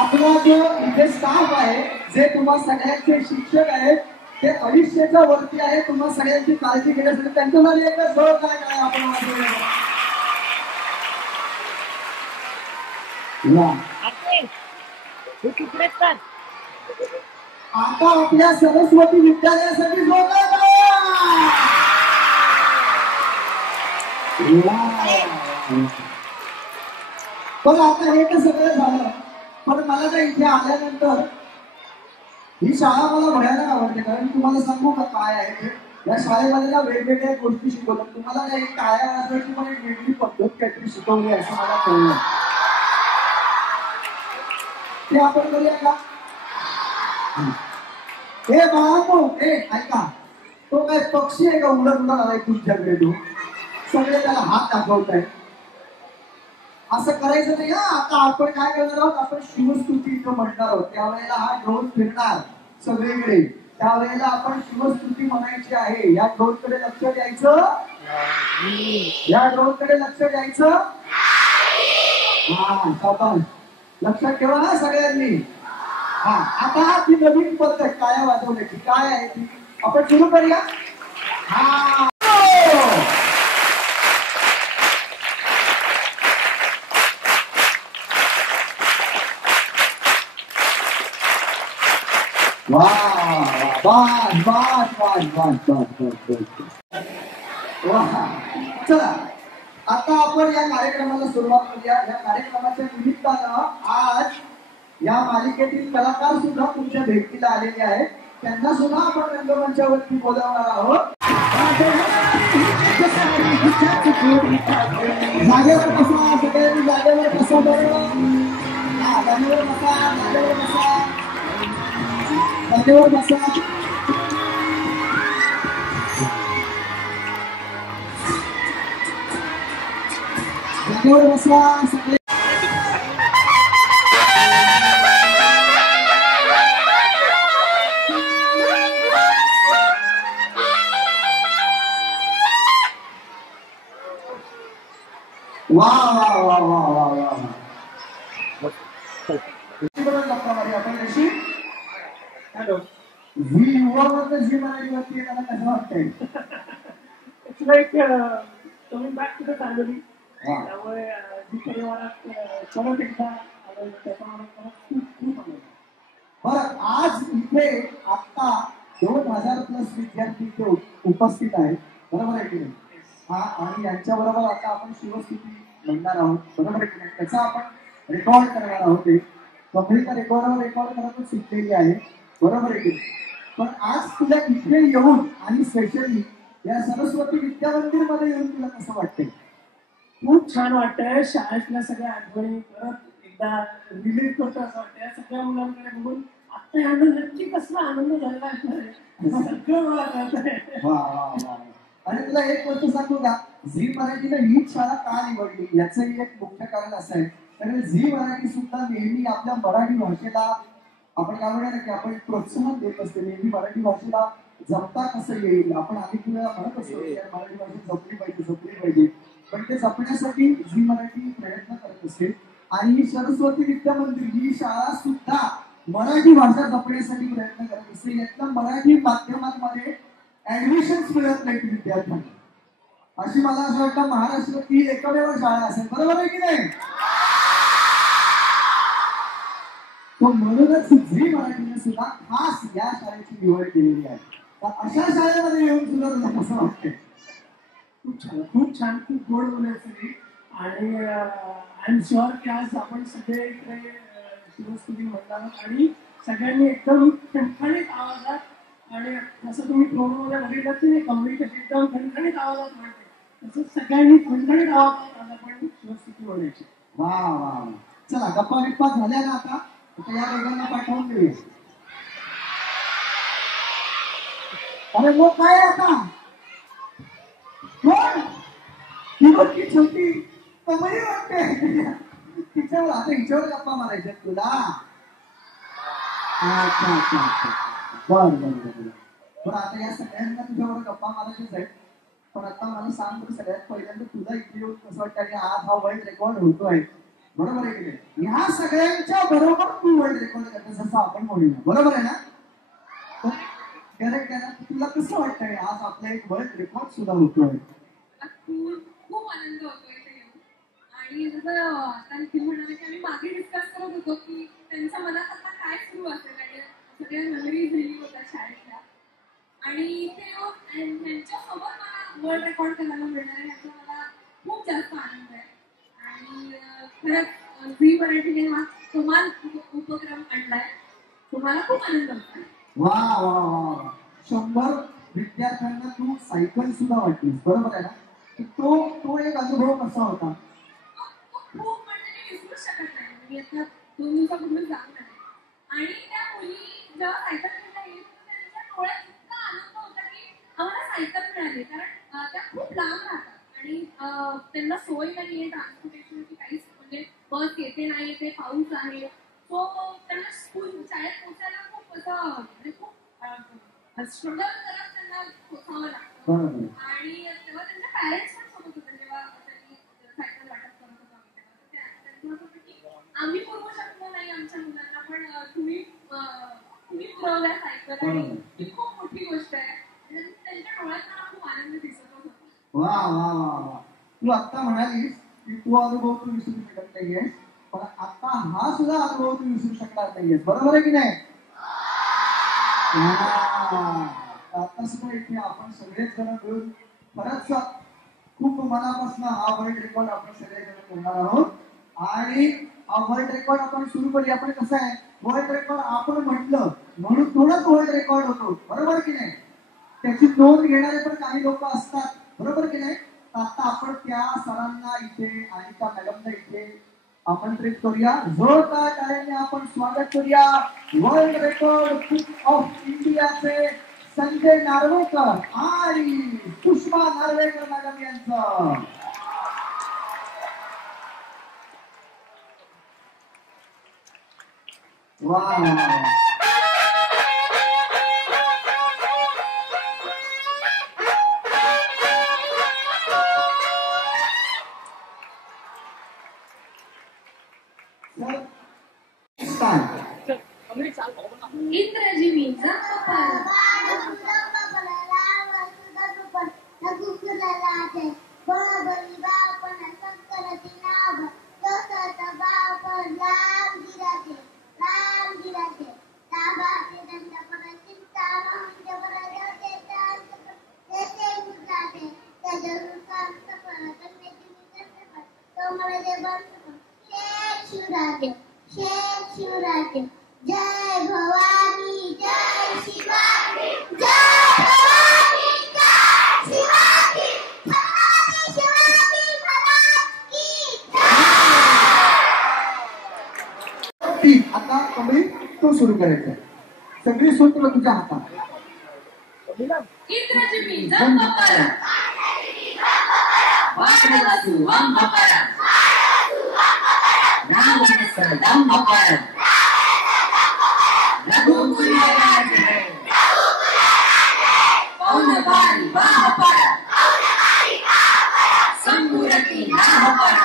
आपला जो इथे स्टाफ आहे, जे तुम्हा सगळ्यांचे शिक्षक आहेत, ते 250च्या वरती आहे. तुम्हा सगळ्यांची काळजी घेण्यासाठी त्यांच्यासाठी एकच जोर काय आपण आता आपल्या सरस्वती विद्यालयासाठी जोर पण आता हे तर सगळं झालं. पण मला ना इथे आल्यानंतर ही शाळा मला भयानक आवडते. कारण तुम्हाला सांगू का काय आहे ते, या शाळेमध्ये ना वेगवेगळ्या गोष्टी शिकवतात. तुम्हाला ना एक टाळ्या वाजवायची पण एक वेगळी पद्धत काहीतरी शिकवली असं मला कळलं. ते आपण करूया का? हे बाळांनो, हे ऐका, तो काय पक्षी आहे का उडत उडत आलाय तुमच्याकडे? तो सगळे त्याला हात दाखवत आहे. असं करायचं नाही. आता आपण काय करणार आहोत, आपण शिवस्तुती इथं म्हणणार आहोत. त्यावेळेला हा ड्रोन फिरणार सगळीकडे. त्यावेळेला आपण शिवस्तुती म्हणायची आहे. या ड्रोन कडे लक्ष द्यायचं, या ड्रोन कडे लक्ष द्यायचं. हा शाबास, लक्षात ठेवा ना सगळ्यांनी. हा आता ती नवीन पद्धत टाळ्या वाजवण्याची काय आहे ती आपण सुरू करूया. हा चला आता आपण या कार्यक्रमाला सुरुवात करूया. या कार्यक्रमाच्या निमित्तानं आज या मालिकेतील कलाकार सुद्धा तुमच्या भेटीला आलेले आहेत. त्यांना सुद्धा आपण रंगमंचावरती बोलावणार आहोत. जागेवर बसा, सगळ्यांनी जागेवर बसा. जागेवर बसा, जागेवर बसा, जागेवर बसा. जागेवर बसा सगळे. वा वा वा वा वा वा. आपण कशी हॅलो जी युवावर जी मराठी वरती मला कसं वाटतंय? It's like coming back to the family. त्यामुळे जी परिवारात परत एकदा बरं. आज इथे आता 2000+ विद्यार्थी इथे उपस्थित आहेत, बरोबर आहे की नाही? हा, आणि यांच्या बरोबर आता आपण शिवस्तुती म्हणणार आहोत, बरोबर आहे की नाही? त्याचा आपण रेकॉर्ड करणार आहोत. कंपनीचा रेकॉर्ड करायला शिकलेली आहे, बरोबर आहे की नाही? पण आज तुला इथे येऊन आणि स्पेशली या सरस्वती विद्या मंदिर मध्ये येऊन तुला कसं वाटतंय? खूप छान वाटतंय. शाळेतल्या सगळ्या आठवणी परत एकदा रिलीज करतो असं वाटतंय. सगळ्या मुलांकडे बघून आता यांना नक्की कसला आनंद झाला सगळं मला कळतंय. आणि तुला एक गोष्ट सांगू का, झी मराठीला हीच शाळा का निवडली याचंही एक मुख्य कारण असं आहे. कारण झी मराठी सुद्धा नेहमी आपल्या मराठी भाषेला आपण काय म्हणणार की आपण प्रोत्साहन देत असते. नेहमी मराठी भाषेला जपता कसं येईल आपण अनेक वेळा म्हणत असतो मराठी भाषा जपली पाहिजे. पण ते जपण्यासाठी झी मराठी प्रयत्न करत असते. आणि ही सरस्वती विद्या मंदिर ही शाळा सुद्धा मराठी भाषा जपण्यासाठी प्रयत्न करत असते. यातल्या मराठी माध्यमांमध्ये ऍडमिशन्स मिळत नाहीत विद्यार्थ्यांना. अशी मला असं वाटतं महाराष्ट्रात ही एकमेव शाळा असेल, बरोबर आहे की नाही? तो म्हणूनच झी मराठीने सुद्धा खास या शाळेची निवड केलेली आहे. तर अशा शाळेमध्ये येऊन सुद्धा तुला कसं वाटतंय? खूप छान, खूप गोड बोलायचं. आणि आय एम शुअर की आज आपण सगळे इकडे शिवस्तुती म्हणणार आणि सगळ्यांनी एकदम खणखणीत आवाजात, आणि जसं तुम्ही प्रोग्राममध्ये बघितलं की कम्युनिकेशन एकदम खणखणीत आवाजात म्हणते, तसं सगळ्यांनी खणखणीत आवाजात आज आपण शिवस्तुती बोलायची. वा वा. चला गप्पा झाल्या ना आता या दोघांना पाठवून देऊ. अरे मग काय आता ती छोटी कमळी वाटते तिच्यावर. आता हिच्यावर गप्पा मारायच्या तुला? अच्छा. बरं आता या सगळ्यांना तुझ्यावर गप्पा मारायच्याच आहेत. पण आता मला सांग, सगळ्यात पहिल्यांदा तुला इथे येऊन कसं वाटतं? आणि आज हा वर्ल्ड रेकॉर्ड होतोय, बरोबर आहे की नाही? ह्या सगळ्यांच्या बरोबर तू वर्ल्ड रेकॉर्ड करतेस असं आपण म्हणूया, बरोबर आहे ना? करेक्ट आहे ना? तुला कसं वाटतंय आज आपला एक वर्ल्ड रेकॉर्ड सुद्धा होतोय? खूप आनंद होतो इथे येऊन. आणि जसं आता निखिल म्हणाले की आम्ही मागे डिस्कस करत होतो की त्यांच्या मनात आता काय सुरू असेल आणि सगळ्या मेमरीज रिलीज होतात शाळेतल्या. आणि इथे येऊन त्यांच्यासोबत मला वर्ल्ड रेकॉर्ड करायला मिळणार आहे याचा मला खूप जास्त आनंद आहे. आणि खरंच झी मराठीने हा कमाल उपक्रम आणलाय. तुम्हाला खूप आनंद होतो. वा वा वा, 100 विद्यार्थ्यांना तू सायकल सुद्धा वाटलीस, बरोबर आहे ना? तो एक अनुभव कसा होता? खूप म्हणजे मी विसरू शकत नाही. मी आता 2 दिवसापूर्वी जाऊन आले आणि त्या मुली जेव्हा सायकल घेऊन येत त्यांच्या डोळ्यात इतका आनंद होता की आम्हाला सायकल मिळाली. कारण त्या खूप लांब राहतात आणि त्यांना सोय नाहीये ट्रान्सपोर्टेशनची, काहीच म्हणजे बस येते नाही येते, पाऊस आहे. सो त्यांना शाळेत पोहोचायला खूप असं म्हणजे खूप स्ट्रगल करत त्यांना पोचावं लागतं. आणि तेव्हा त्यांच्या पॅरेंट्स पण सोबत होते जेव्हा त्यांनी सायकल वाटप करत होतो आम्ही तेव्हा. त्यांचं असं होतं की आम्ही पुरवू शकलो नाही आमच्या मुलांना, पण तुम्ही पुरवल्या सायकल आणि ही खूप मोठी गोष्ट आहे. त्यांच्या डोळ्यात मला खूप आनंद दिसत होता. वा वा वा वा, तू आता म्हणालीस की तू अनुभव तू विसरू शकत नाहीयेस, पण आता हा सुद्धा अनुभव तू विसरू शकणार नाहीयेस, बरोबर आहे की नाही? आता सुद्धा इथे आपण सगळेच जण मिळून खरंच खूप मनापासून हा वर्ल्ड रेकॉर्ड आपण सगळेजण करणार आहोत. आणि हा वर्ल्ड रेकॉर्ड आपण सुरू करूया. आपण कसं आहे, वर्ल्ड रेकॉर्ड आपण म्हटलं म्हणून थोडंच वर्ल्ड रेकॉर्ड होतो, बरोबर की नाही? त्याची नोंद घेणारे पण काही लोक असतात, बरोबर की नाही? आता आपण त्या सरांना इथे आणि त्या मॅडमला इथे आमंत्रित करूया. जोरदार टाळ्यांनी आपण स्वागत करूया वर्ल्ड रेकॉर्ड बुक ऑफ इंडियाचे संजय नार्वेकर आणि सुषमा नार्वेकर मॅडम यांचं. वा इंद्रजीवीचा शिवराज जय भवानी जय शिवाजी जय भवानी जय शिवाजी शिवाजी महाराज की जय. आता कमी तो सुरू करायचा, सगळी सूत्र तुझ्या हातात. इंद्रजीवी जंपपर वाणवसु वंपपर रावण सदंपपर रघुकुलराज है पौनवारी वाहपर संपूरति नाहपर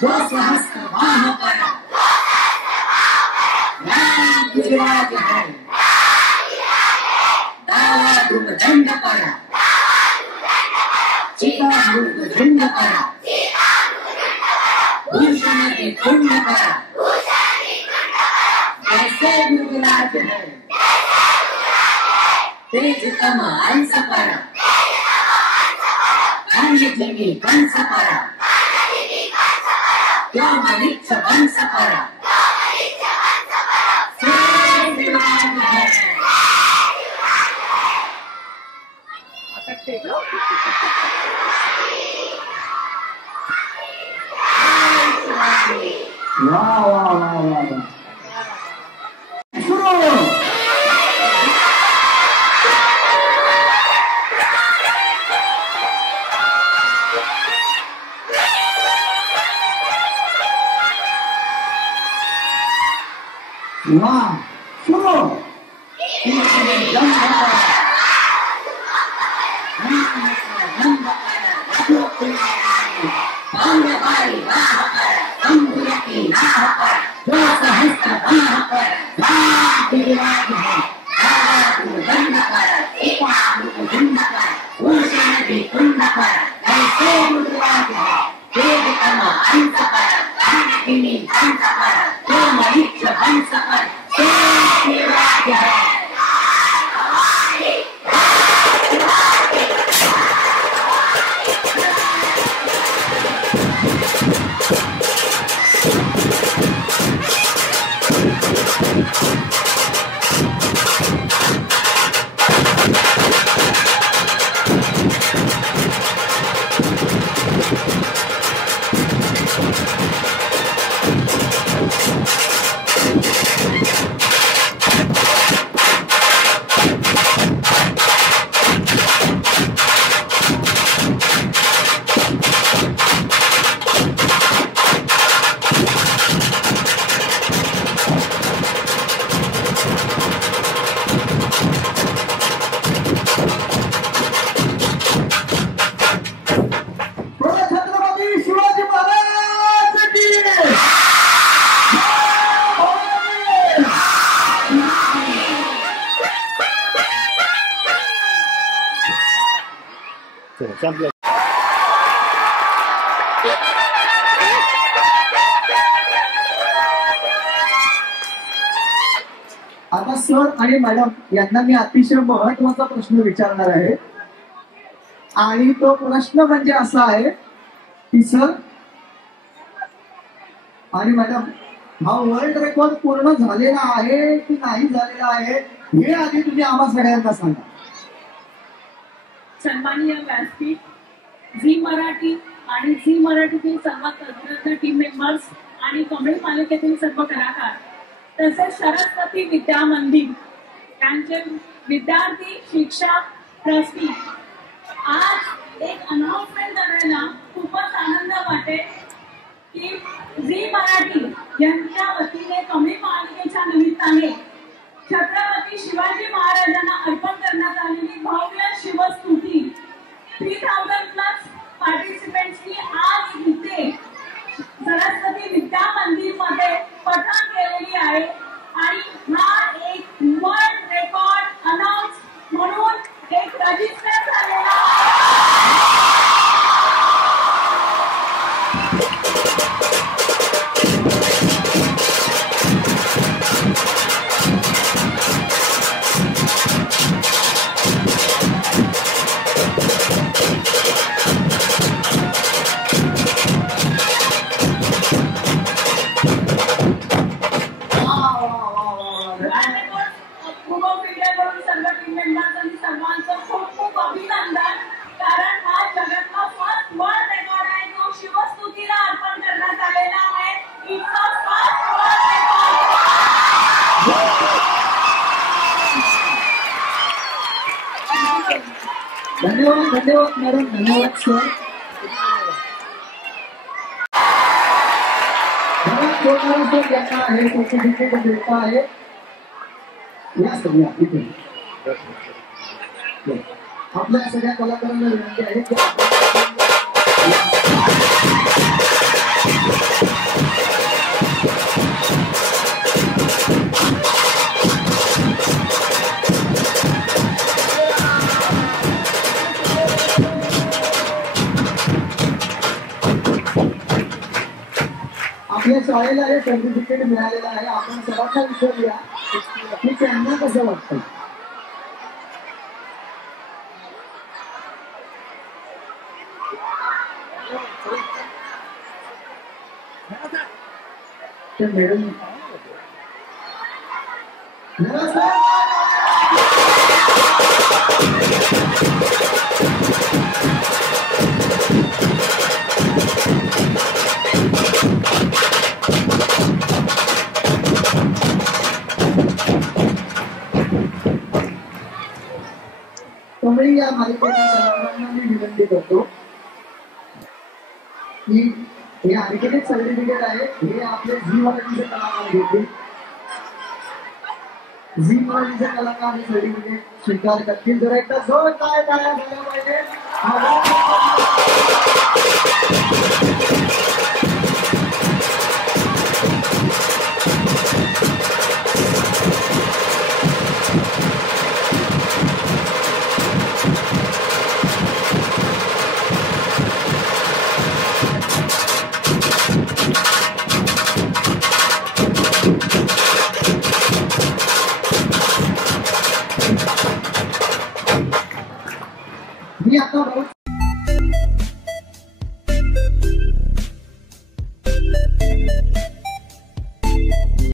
जो सहस्त्र वाहपर राम गुजराज है दावा दुम दंड पर चिता मृग झुंड पर भूषण के कुंड पर जैसे मृगराज है तेज तम अंश पर अन्य जीवी कंस पर क्यों मनिच्छ वंश पर शिवराज है. वाह वाह वाह वाह, सुरू. वाह सुरू. संपलं. आता सर आणि मॅडम यांना मी अतिशय महत्वाचा प्रश्न विचारणार आहे आणि तो प्रश्न म्हणजे असा आहे की सर आणि मॅडम हा वर्ल्ड रेकॉर्ड पूर्ण झालेला आहे की नाही झालेला आहे हे आधी तुम्ही आम्हा सगळ्यांना सांगा. सन्माननीय व्यासपीठ, झी मराठी आणि झी मराठीतील सर्व तंत्रज्ञ टीम मेंबर्स आणि कमळी मालिकेतील सर्व कलाकार तसेच सरस्वती विद्या मंदिर यांचे विद्यार्थी, शिक्षक, ट्रस्टी, आज एक अनाउन्समेंट करायला खूपच आनंद वाटेल की झी मराठी यांच्या वतीने कमळी मालिकेच्या निमित्ताने छत्रपती शिवाजी महाराजांना अर्पण करण्यात आलेली भव्य शिवस्तुती 3000+ पार्टिसिपेंट्सनी आज इथे सरस्वती विद्या मंदिर मध्ये पठण केलेली आहे आणि हा एक वर्ल्ड रेकॉर्ड अनाउन्स म्हणून एक रजिस्टर झालेला धन्यवाद धन्यवाद मॅडम, धन्यवाद सर. यांना आहे सर्टिफिकेट देत आहे. या सर या इथे आपल्या सगळ्या कलाकारांना विनंती आहे की आपल्या शाळेला हे सर्टिफिकेट मिळालेलं आहे. आपण सर्वांना विचारूया की त्यांना कसं वाटतं. मॅडम कमळी या मालिकेच्या कलाकारांना मी विनंती करतो की हे आणखीन एक सर्टिफिकेट आहे. हे आपले झी मराठीचे कलाकार घेतील. झी मराठीचे कलाकार हे सर्टिफिकेट स्वीकार करतील. जर एकदा जोर काय झाला पाहिजे. मी आता बरोबर